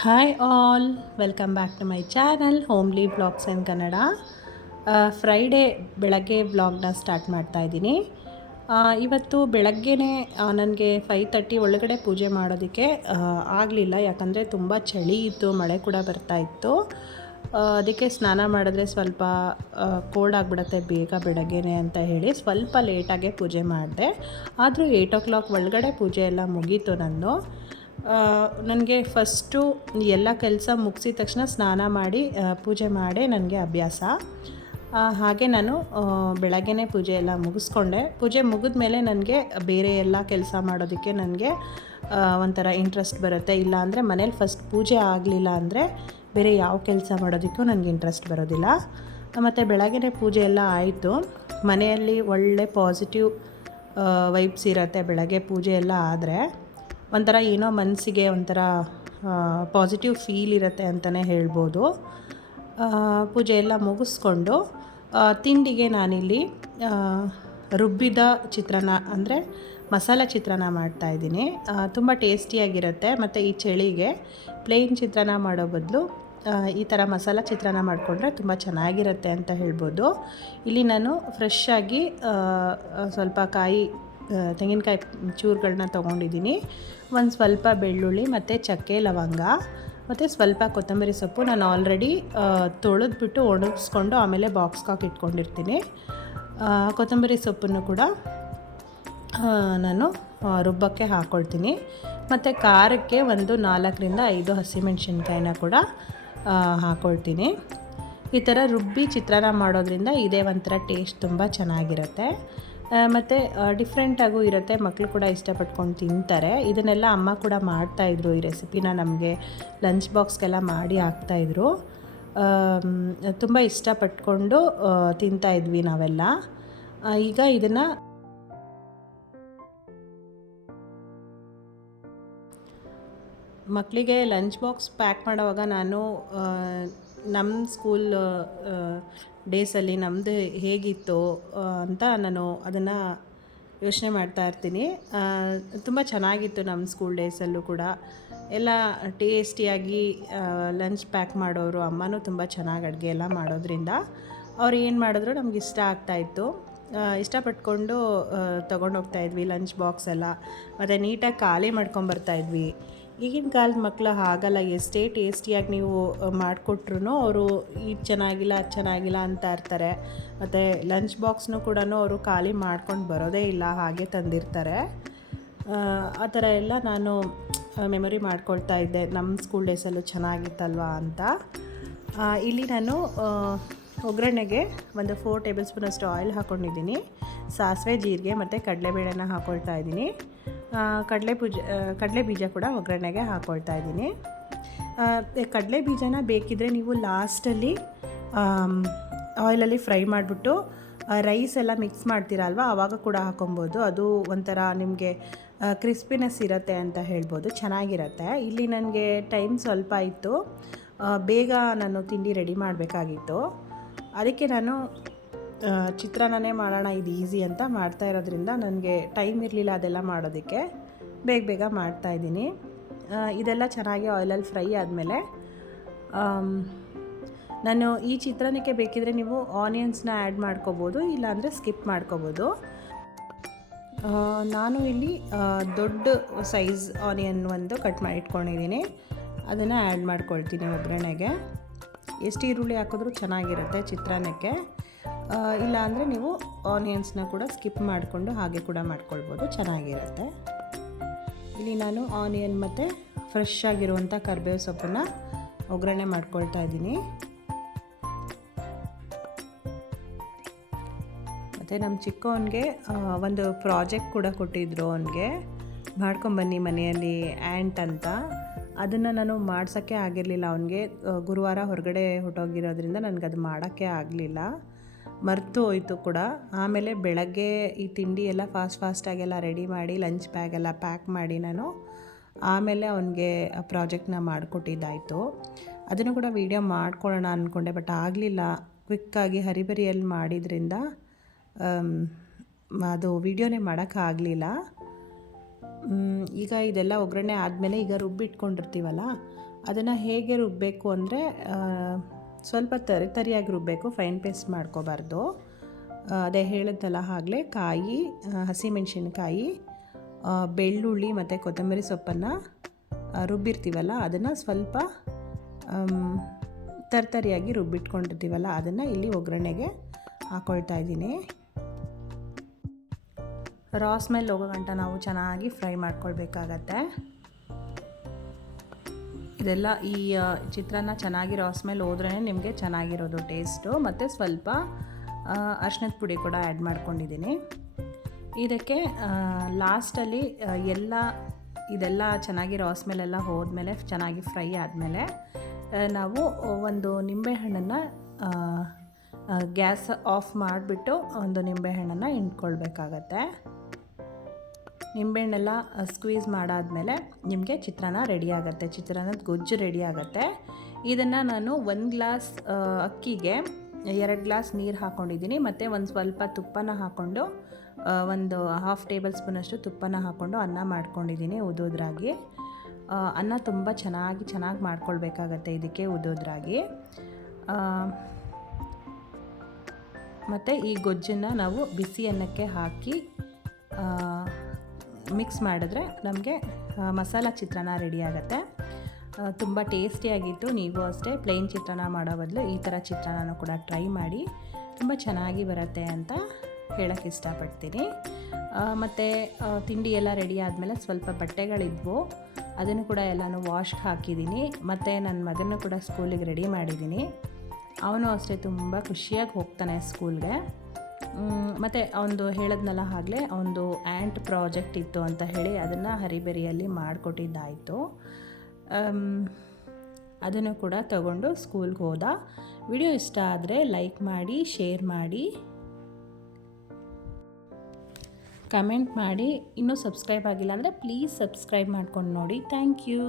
Hi all, welcome back to my channel homely vlogs in Kannada. Friday ಬೆಳಗ್ಗೆ ವ್ಲಾಗ್ನ start ಮಾಡ್ತಾ ಇದ್ದೀನಿ. ಇವತ್ತು ಬೆಳಗ್ಗೆನೇ ನನಗೆ 5:30 ಒಳಗಡೆ ಪೂಜೆ ಮಾಡೋದಕ್ಕೆ ಆಗಲಿಲ್ಲ, ಯಾಕಂದರೆ ತುಂಬ ಚಳಿ ಇತ್ತು, ಮಳೆ ಕೂಡ ಬರ್ತಾ ಇತ್ತು. ಅದಕ್ಕೆ ಸ್ನಾನ ಮಾಡಿದ್ರೆ ಸ್ವಲ್ಪ ಕೋಲ್ಡ್ ಆಗಿಬಿಡುತ್ತೆ ಬೇಗ ಬೆಳಗ್ಗೆನೆ ಅಂತ ಹೇಳಿ ಸ್ವಲ್ಪ ಲೇಟಾಗೆ ಪೂಜೆ ಮಾಡಿದೆ. ಆದರೂ 8 o'clock ಒಳಗಡೆ ಪೂಜೆ ಎಲ್ಲ ಮುಗೀತು ನಂದು. ನನಗೆ ಫಸ್ಟು ಎಲ್ಲ ಕೆಲಸ ಮುಗಿಸಿದ ತಕ್ಷಣ ಸ್ನಾನ ಮಾಡಿ ಪೂಜೆ ಮಾಡೇ ನನಗೆ ಅಭ್ಯಾಸ. ಹಾಗೆ ನಾನು ಬೆಳಗ್ಗೆನೇ ಪೂಜೆ ಎಲ್ಲ ಮುಗಿಸ್ಕೊಂಡೆ. ಪೂಜೆ ಮುಗಿದ ಮೇಲೆ ನನಗೆ ಬೇರೆ ಎಲ್ಲ ಕೆಲಸ ಮಾಡೋದಕ್ಕೆ ನನಗೆ ಒಂಥರ ಇಂಟ್ರೆಸ್ಟ್ ಬರುತ್ತೆ. ಇಲ್ಲ ಅಂದರೆ ಮನೇಲಿ ಫಸ್ಟ್ ಪೂಜೆ ಆಗಲಿಲ್ಲ ಅಂದರೆ ಬೇರೆ ಯಾವ ಕೆಲಸ ಮಾಡೋದಕ್ಕೂ ನನಗೆ ಇಂಟ್ರೆಸ್ಟ್ ಬರೋದಿಲ್ಲ. ಮತ್ತು ಬೆಳಗ್ಗೆನೇ ಪೂಜೆ ಎಲ್ಲ ಆಯಿತು. ಮನೆಯಲ್ಲಿ ಒಳ್ಳೆ ಪಾಸಿಟಿವ್ ವೈಬ್ಸ್ ಇರುತ್ತೆ ಬೆಳಗ್ಗೆ ಪೂಜೆ ಎಲ್ಲ ಆದರೆ. ಒಂಥರ ಏನೋ ಮನಸ್ಸಿಗೆ ಒಂಥರ ಪಾಸಿಟಿವ್ ಫೀಲ್ ಇರುತ್ತೆ ಅಂತಲೇ ಹೇಳ್ಬೋದು. ಪೂಜೆ ಎಲ್ಲ ಮುಗಿಸ್ಕೊಂಡು ತಿಂಡಿಗೆ ನಾನಿಲ್ಲಿ ರುಬ್ಬಿದ ಚಿತ್ರಾನ್ನ ಅಂದರೆ ಮಸಾಲ ಚಿತ್ರಾನ್ನ ಮಾಡ್ತಾಯಿದ್ದೀನಿ. ತುಂಬ ಟೇಸ್ಟಿಯಾಗಿರುತ್ತೆ. ಮತ್ತು ಈ ಚಳಿಗೆ ಪ್ಲೇನ್ ಚಿತ್ರಾನ್ನ ಮಾಡೋ ಬದಲು ಈ ಥರ ಮಸಾಲ ಚಿತ್ರಾನ್ನ ಮಾಡಿಕೊಂಡ್ರೆ ತುಂಬ ಚೆನ್ನಾಗಿರುತ್ತೆ ಅಂತ ಹೇಳ್ಬೋದು. ಇಲ್ಲಿ ನಾನು ಫ್ರೆಶ್ ಆಗಿ ಸ್ವಲ್ಪ ತೆಂಗಿನಕಾಯಿ ಚೂರುಗಳನ್ನ ತೊಗೊಂಡಿದ್ದೀನಿ. ಒಂದು ಸ್ವಲ್ಪ ಬೆಳ್ಳುಳ್ಳಿ ಮತ್ತು ಚಕ್ಕೆ ಲವಂಗ ಮತ್ತು ಸ್ವಲ್ಪ ಕೊತ್ತಂಬರಿ ಸೊಪ್ಪು ನಾನು ಆಲ್ರೆಡಿ ತೊಳೆದ್ಬಿಟ್ಟು ಒಣಗಿಸ್ಕೊಂಡು ಆಮೇಲೆ ಬಾಕ್ಸ್ಗೆ ಹಾಕಿ ಇಟ್ಕೊಂಡಿರ್ತೀನಿ. ಕೊತ್ತಂಬರಿ ಸೊಪ್ಪನ್ನು ಕೂಡ ನಾನು ರುಬ್ಬಕ್ಕೆ ಹಾಕ್ಕೊಳ್ತೀನಿ. ಮತ್ತು ಖಾರಕ್ಕೆ ಒಂದು 4ರಿಂದ 5 ಹಸಿಮೆಣ್ಸಿನ್ಕಾಯಿನ ಕೂಡ ಹಾಕ್ಕೊಳ್ತೀನಿ. ಈ ಥರ ರುಬ್ಬಿ ಚಿತ್ರಾನ್ನ ಮಾಡೋದ್ರಿಂದ ಇದೇ ಒಂಥರ ಟೇಸ್ಟ್ ತುಂಬ ಚೆನ್ನಾಗಿರುತ್ತೆ. ಮತ್ತು ಡಿಫ್ರೆಂಟಾಗೂ ಇರುತ್ತೆ, ಮಕ್ಕಳು ಕೂಡ ಇಷ್ಟಪಟ್ಕೊಂಡು ತಿಂತಾರೆ. ಇದನ್ನೆಲ್ಲ ಅಮ್ಮ ಕೂಡ ಮಾಡ್ತಾಯಿದ್ರು. ಈ ರೆಸಿಪಿನ ನಮಗೆ ಲಂಚ್ ಬಾಕ್ಸ್ಗೆಲ್ಲ ಮಾಡಿ ಹಾಕ್ತಾಯಿದ್ರು. ತುಂಬ ಇಷ್ಟಪಟ್ಕೊಂಡು ತಿಂತಾಯಿದ್ವಿ ನಾವೆಲ್ಲ. ಈಗ ಇದನ್ನು ಮಕ್ಕಳಿಗೆ ಲಂಚ್ ಬಾಕ್ಸ್ ಪ್ಯಾಕ್ ಮಾಡೋವಾಗ ನಾನು ನಮ್ಮ ಸ್ಕೂಲ್ ಡೇಸಲ್ಲಿ ನಮ್ಮದು ಹೇಗಿತ್ತು ಅಂತ ನಾನು ಅದನ್ನು ಯೋಚನೆ ಮಾಡ್ತಾ ಇರ್ತೀನಿ. ತುಂಬ ಚೆನ್ನಾಗಿತ್ತು ನಮ್ಮ ಸ್ಕೂಲ್ ಡೇಸಲ್ಲೂ ಕೂಡ. ಎಲ್ಲ ಟೇಸ್ಟಿಯಾಗಿ ಲಂಚ್ ಪ್ಯಾಕ್ ಮಾಡೋರು. ಅಮ್ಮನೂ ತುಂಬ ಚೆನ್ನಾಗಿ ಅಡುಗೆ ಎಲ್ಲ ಮಾಡೋದ್ರಿಂದ ಅವ್ರು ಏನು ಮಾಡಿದ್ರು ನಮ್ಗೆ ಇಷ್ಟ ಆಗ್ತಾಯಿತ್ತು. ಇಷ್ಟಪಟ್ಕೊಂಡು ತೊಗೊಂಡೋಗ್ತಾಯಿದ್ವಿ ಲಂಚ್ ಬಾಕ್ಸ್ ಎಲ್ಲ. ಮತ್ತು ನೀಟಾಗಿ ಖಾಲಿ ಮಾಡ್ಕೊಂಬರ್ತಾಯಿದ್ವಿ. ಈಗಿನ ಕಾಲದ ಮಕ್ಕಳು ಹಾಗಲ್ಲ. ಎಷ್ಟೇ ಟೇಸ್ಟಿಯಾಗಿ ನೀವು ಮಾಡಿಕೊಟ್ರು ಅವರು ಇದು ಚೆನ್ನಾಗಿಲ್ಲ ಅದು ಚೆನ್ನಾಗಿಲ್ಲ ಅಂತ ಇರ್ತಾರೆ. ಮತ್ತು ಲಂಚ್ ಬಾಕ್ಸ್ನೂ ಕೂಡ ಅವರು ಖಾಲಿ ಮಾಡ್ಕೊಂಡು ಬರೋದೇ ಇಲ್ಲ, ಹಾಗೆ ತಂದಿರ್ತಾರೆ. ಆ ಥರ ಎಲ್ಲ ನಾನು ಮೆಮೊರಿ ಮಾಡ್ಕೊಳ್ತಾ ಇದ್ದೆ, ನಮ್ಮ ಸ್ಕೂಲ್ ಡೇಸಲ್ಲೂ ಚೆನ್ನಾಗಿತ್ತಲ್ವ ಅಂತ. ಇಲ್ಲಿ ನಾನು ಒಗ್ಗರಣೆಗೆ ಒಂದು 4 ಟೇಬಲ್ ಸ್ಪೂನಷ್ಟು ಆಯಿಲ್ ಹಾಕ್ಕೊಂಡಿದ್ದೀನಿ. ಸಾಸಿವೆ, ಜೀರಿಗೆ ಮತ್ತು ಕಡಲೆಬೇಳೆನ ಹಾಕ್ಕೊಳ್ತಾ ಇದ್ದೀನಿ. ಕಡಲೆ ಬೀಜ ಕೂಡ ಒಗ್ಗರಣೆಗೆ ಹಾಕ್ಕೊಳ್ತಾ ಇದ್ದೀನಿ. ಕಡಲೆ ಬೀಜನ ಬೇಕಿದ್ದರೆ ನೀವು ಲಾಸ್ಟಲ್ಲಿ ಆಯಿಲಲ್ಲಿ ಫ್ರೈ ಮಾಡಿಬಿಟ್ಟು ರೈಸ್ ಎಲ್ಲ ಮಿಕ್ಸ್ ಮಾಡ್ತೀರಲ್ವ, ಆವಾಗ ಕೂಡ ಹಾಕೊಬೋದು. ಅದು ಒಂಥರ ನಿಮಗೆ ಕ್ರಿಸ್ಪಿನೆಸ್ ಇರುತ್ತೆ ಅಂತ ಹೇಳ್ಬೋದು, ಚೆನ್ನಾಗಿರುತ್ತೆ. ಇಲ್ಲಿ ನನಗೆ ಟೈಮ್ ಸ್ವಲ್ಪ ಇತ್ತು, ಬೇಗ ನಾನು ತಿಂಡಿ ರೆಡಿ ಮಾಡಬೇಕಾಗಿತ್ತು. ಅದಕ್ಕೆ ನಾನು ಚಿತ್ರಾನ್ನನೇ ಮಾಡೋಣ, ಇದು ಈಸಿ ಅಂತ ಮಾಡ್ತಾ ಇರೋದ್ರಿಂದ ನನಗೆ ಟೈಮ್ ಇರಲಿಲ್ಲ ಅದೆಲ್ಲ ಮಾಡೋದಕ್ಕೆ. ಬೇಗ ಮಾಡ್ತಾಯಿದ್ದೀನಿ. ಇದೆಲ್ಲ ಚೆನ್ನಾಗಿ ಆಯಿಲಲ್ಲಿ ಫ್ರೈ ಆದಮೇಲೆ ನಾನು ಈ ಚಿತ್ರಾನ್ನಕ್ಕೆ ಬೇಕಿದ್ದರೆ ನೀವು ಆನಿಯನ್ಸ್ನ ಆ್ಯಡ್ ಮಾಡ್ಕೋಬೋದು, ಇಲ್ಲಾಂದರೆ ಸ್ಕಿಪ್ ಮಾಡ್ಕೋಬೋದು. ನಾನು ಇಲ್ಲಿ ದೊಡ್ಡ ಸೈಜ್ ಆನಿಯನ್ ಒಂದು ಕಟ್ ಮಾಡಿ ಇಟ್ಕೊಂಡಿದ್ದೀನಿ. ಅದನ್ನು ಆ್ಯಡ್ ಮಾಡ್ಕೊಳ್ತೀನಿ ಒಗ್ಗರಣೆಗೆ. ಎಷ್ಟು ಈರುಳ್ಳಿ ಹಾಕಿದ್ರೂ ಚೆನ್ನಾಗಿರುತ್ತೆ ಚಿತ್ರಾನ್ನಕ್ಕೆ. ಇಲ್ಲ ಅಂದರೆ ನೀವು ಆನಿಯನ್ಸ್ನ ಕೂಡ ಸ್ಕಿಪ್ ಮಾಡಿಕೊಂಡು ಹಾಗೆ ಕೂಡ ಮಾಡ್ಕೊಳ್ಬೋದು, ಚೆನ್ನಾಗಿರುತ್ತೆ. ಇಲ್ಲಿ ನಾನು ಆನಿಯನ್ ಮತ್ತು ಫ್ರೆಶ್ ಆಗಿರುವಂಥ ಕರಿಬೇವು ಸೊಪ್ಪನ್ನು ಒಗ್ಗರಣೆ ಮಾಡ್ಕೊಳ್ತಾ ಇದ್ದೀನಿ. ಮತ್ತು ನಮ್ಮ ಚಿಕ್ಕವನಿಗೆ ಒಂದು ಪ್ರಾಜೆಕ್ಟ್ ಕೂಡ ಕೊಟ್ಟಿದ್ದರು, ಅವನಿಗೆ ಮಾಡ್ಕೊಂಬನ್ನಿ ಮನೆಯಲ್ಲಿ ಆ್ಯಂಟ್ ಅಂತ. ಅದನ್ನು ನಾನು ಮಾಡ್ಸೋಕ್ಕೆ ಆಗಿರಲಿಲ್ಲ. ಅವನಿಗೆ ಗುರುವಾರ ಹೊರಗಡೆ ಹೊರಟೋಗಿರೋದ್ರಿಂದ ನನಗದು ಮಾಡೋಕ್ಕೆ ಆಗಲಿಲ್ಲ, ಮರೆತು ಹೋಯಿತು ಕೂಡ. ಆಮೇಲೆ ಬೆಳಗ್ಗೆ ಈ ತಿಂಡಿ ಎಲ್ಲ ಫಾಸ್ಟಾಗೆಲ್ಲ ರೆಡಿ ಮಾಡಿ ಲಂಚ್ ಬ್ಯಾಗೆಲ್ಲ ಪ್ಯಾಕ್ ಮಾಡಿ ನಾನು ಆಮೇಲೆ ಅವನಿಗೆ ಪ್ರಾಜೆಕ್ಟ್ನ ಮಾಡಿಕೊಟ್ಟಿದ್ದಾಯಿತು. ಅದನ್ನು ಕೂಡ ವೀಡಿಯೋ ಮಾಡ್ಕೊಳ್ಳೋಣ ಅಂದ್ಕೊಂಡೆ, ಬಟ್ ಆಗಲಿಲ್ಲ. ಕ್ವಿಕ್ಕಾಗಿ ಹರಿಬರಿಯಲ್ಲಿ ಮಾಡಿದ್ರಿಂದ ಅದು ವೀಡಿಯೋನೇ ಮಾಡೋಕ್ಕಾಗಲಿಲ್ಲ. ಈಗ ಇದೆಲ್ಲ ಒಗ್ಗರಣೆ ಆದಮೇಲೆ ಈಗ ರುಬ್ಬಿಟ್ಕೊಂಡಿರ್ತೀವಲ್ಲ ಅದನ್ನು ಹೇಗೆ ರುಬ್ಬಬೇಕು ಅಂದರೆ ಸ್ವಲ್ಪ ತರಿಯಾಗಿ ರುಬ್ಬಬೇಕು, ಫೈನ್ ಪೇಸ್ಟ್ ಮಾಡ್ಕೋಬಾರ್ದು. ಅದೇ ಹೇಳಿದ್ದಲ್ಲ ಆಗಲೇ ಕಾಯಿ, ಹಸಿಮೆಣಸಿನ್ಕಾಯಿ, ಬೆಳ್ಳುಳ್ಳಿ ಮತ್ತು ಕೊತ್ತಂಬರಿ ಸೊಪ್ಪನ್ನು ರುಬ್ಬಿರ್ತೀವಲ್ಲ ಅದನ್ನು ಸ್ವಲ್ಪ ತರಿಯಾಗಿ ರುಬ್ಬಿಟ್ಕೊಂಡಿರ್ತೀವಲ್ಲ ಅದನ್ನು ಇಲ್ಲಿ ಒಗ್ಗರಣೆಗೆ ಹಾಕ್ಕೊಳ್ತಾ ಇದ್ದೀನಿ. ರಾ ಸ್ಮೆಲ್ ಹೋಗೋ ಗಂಟ ನಾವು ಚೆನ್ನಾಗಿ ಫ್ರೈ ಮಾಡ್ಕೊಳ್ಬೇಕಾಗತ್ತೆ. ಇದೆಲ್ಲ ಈ ಚಿತ್ರಾನ್ನ ಚೆನ್ನಾಗಿ ರಾ ಸ್ಮೆಲ್ ಹೋದ್ರೇ ನಿಮಗೆ ಚೆನ್ನಾಗಿರೋದು ಟೇಸ್ಟು. ಮತ್ತು ಸ್ವಲ್ಪ ಅರಿಶಿನದ ಪುಡಿ ಕೂಡ ಆ್ಯಡ್ ಮಾಡ್ಕೊಂಡಿದ್ದೀನಿ. ಇದಕ್ಕೆ ಲಾಸ್ಟಲ್ಲಿ ಇದೆಲ್ಲ ಚೆನ್ನಾಗಿ ರಾ ಸ್ಮೆಲ್ಲೆಲ್ಲ ಹೋದ್ಮೇಲೆ ಚೆನ್ನಾಗಿ ಫ್ರೈ ಆದಮೇಲೆ ನಾವು ಒಂದು ನಿಂಬೆಹಣ್ಣನ್ನು ಗ್ಯಾಸ್ ಆಫ್ ಮಾಡಿಬಿಟ್ಟು ಒಂದು ನಿಂಬೆಹಣ್ಣನ್ನು ಹಿಂಡ್ಕೊಳ್ಬೇಕಾಗತ್ತೆ. ನಿಂಬೆಹಣ್ಣೆಲ್ಲ ಸ್ಕ್ವೀಸ್ ಮಾಡಾದಮೇಲೆ ನಿಮಗೆ ಚಿತ್ರಾನ್ನ ರೆಡಿ ಆಗುತ್ತೆ, ಚಿತ್ರಾನ್ನದ ಗೊಜ್ಜು ರೆಡಿ ಆಗುತ್ತೆ. ಇದನ್ನು ನಾನು 1 ಗ್ಲಾಸ್ ಅಕ್ಕಿಗೆ 2 ಗ್ಲಾಸ್ ನೀರು ಹಾಕ್ಕೊಂಡಿದ್ದೀನಿ. ಮತ್ತು ಒಂದು ಸ್ವಲ್ಪ ತುಪ್ಪನ ಹಾಕ್ಕೊಂಡು ಒಂದು 1/2 ಟೇಬಲ್ ಸ್ಪೂನಷ್ಟು ತುಪ್ಪನ ಹಾಕ್ಕೊಂಡು ಅನ್ನ ಮಾಡ್ಕೊಂಡಿದ್ದೀನಿ ಉದುದ್ರಾಗಿ. ಅನ್ನ ತುಂಬ ಚೆನ್ನಾಗಿ ಮಾಡ್ಕೊಳ್ಬೇಕಾಗತ್ತೆ ಇದಕ್ಕೆ ಉದುದ್ರಾಗಿ. ಮತ್ತು ಈ ಗೊಜ್ಜನ್ನು ನಾವು ಬಿಸಿ ಅನ್ನಕ್ಕೆ ಹಾಕಿ ಮಿಕ್ಸ್ ಮಾಡಿದ್ರೆ ನಮಗೆ ಮಸಾಲ ಚಿತ್ರಾನ್ನ ರೆಡಿ ಆಗುತ್ತೆ. ತುಂಬ ಟೇಸ್ಟಿಯಾಗಿತ್ತು. ನೀವು ಅಷ್ಟೇ ಪ್ಲೇನ್ ಚಿತ್ರಾನ್ನ ಮಾಡೋ ಬದಲು ಈ ಥರ ಚಿತ್ರಾನ್ನ ಕೂಡ ಟ್ರೈ ಮಾಡಿ, ತುಂಬ ಚೆನ್ನಾಗಿ ಬರುತ್ತೆ ಅಂತ ಹೇಳೋಕ್ಕೆ ಇಷ್ಟಪಡ್ತೀನಿ. ಮತ್ತು ತಿಂಡಿ ಎಲ್ಲ ರೆಡಿ ಆದಮೇಲೆ ಸ್ವಲ್ಪ ಬಟ್ಟೆಗಳಿದ್ವು, ಅದನ್ನು ಕೂಡ ಎಲ್ಲನೂ ವಾಶ್ಗೆ ಹಾಕಿದ್ದೀನಿ. ಮತ್ತು ನನ್ನ ಮಗನೂ ಕೂಡ ಸ್ಕೂಲಿಗೆ ರೆಡಿ ಮಾಡಿದ್ದೀನಿ. ಅವನು ಅಷ್ಟೇ ತುಂಬ ಖುಷಿಯಾಗಿ ಹೋಗ್ತಾನೆ ಸ್ಕೂಲ್ಗೆ. ಮತ್ತು ಅವನು ಹೇಳಿದ್ನಲ್ಲ ಆಗಲೇ ಅವನದು ಆ್ಯಂಟ್ ಪ್ರಾಜೆಕ್ಟ್ ಇತ್ತು ಅಂತ ಹೇಳಿ ಅದನ್ನು ಹರಿಬರಿಯಲ್ಲಿ ಮಾಡಿಕೊಟ್ಟಿದ್ದಾಯಿತು. ಅದನ್ನು ಕೂಡ ತಗೊಂಡು ಸ್ಕೂಲ್ಗೆ ಹೋದ. ವಿಡಿಯೋ ಇಷ್ಟ ಆದರೆ ಲೈಕ್ ಮಾಡಿ, ಶೇರ್ ಮಾಡಿ, ಕಮೆಂಟ್ ಮಾಡಿ. ಇನ್ನೂ ಸಬ್ಸ್ಕ್ರೈಬ್ ಆಗಿಲ್ಲ ಅಂದರೆ ಪ್ಲೀಸ್ ಸಬ್ಸ್ಕ್ರೈಬ್ ಮಾಡ್ಕೊಂಡು ನೋಡಿ. Thank you.